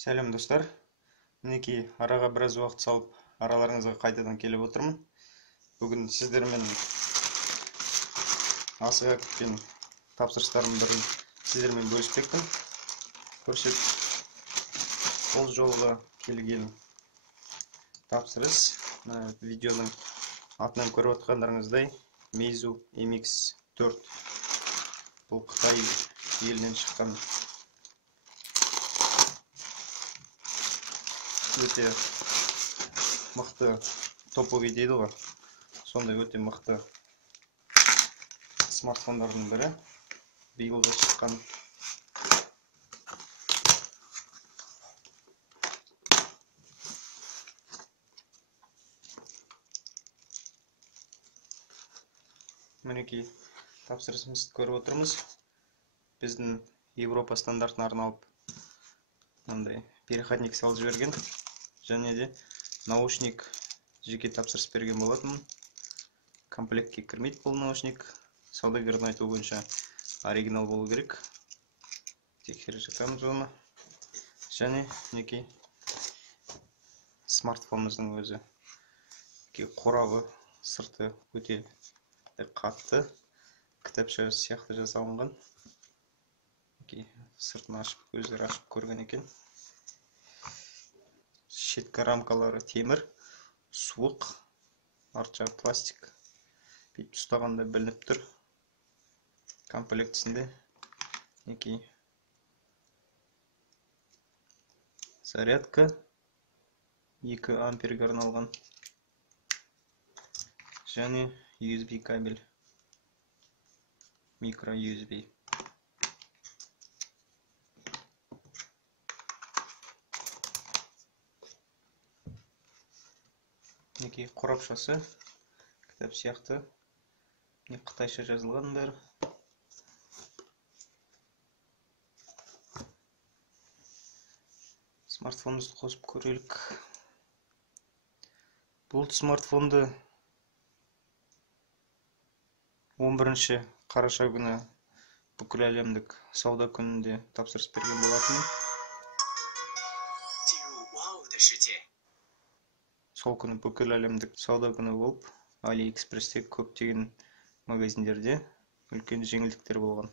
Сәлем достар. Мінекей араға біраз уақыт салып, араларыңызға қайтадан келіп отырмын. Бүгін сіздермен асыға күткен тапсырыстарымның бірін сіздермен бөліспекпін. Көрсет, бұл жолғы келген тапсырыс видеоның атынан көріп отқандарыңыздай Meizu MX4. Бұл Қытай елінен шыққан өте мықты топовый дейді ғой. Сондай өте мықты смартфондардың бірі. Биылғы шыққан. Мінекей тапсырысымызды көріп отырмыз. Біздің Европа стандартына арналып мынандай переходник салып жіберген. Және де наушник жеке тапсырыс берген болатын. Комплектке кірмейді бұл наушник. Саудагердің айтуы бойынша оригинал болу керек. Тексеріп жатамыз оны. Және мінекей смартфонымыздың өзі. Қорабы сырты өте қатты. Кітапша сияқты жасалынған. Сыртын ашып, көздері ашып көрген екен. Шеткі рамкалары темір, суық, арт жағы пластик. Бүйтіп ұстағанда білініп тұр. Комплектісінде зарядка 2 амперге арналған. Және USB кабель. Микро USB. Қорапшасы кітап сияқты. Қытайша жазылған бәрі. Смартфонымызды қосып көрелік. Бұл смартфонды 11 қараша күні бүкіл әлемдік сауда күнінде тапсырыс берген болатын. Сол күні бүкіл әлемдік сауда күні болып, AliExpress'те көптеген магазиндерде үлкен жеңілдіктер болған.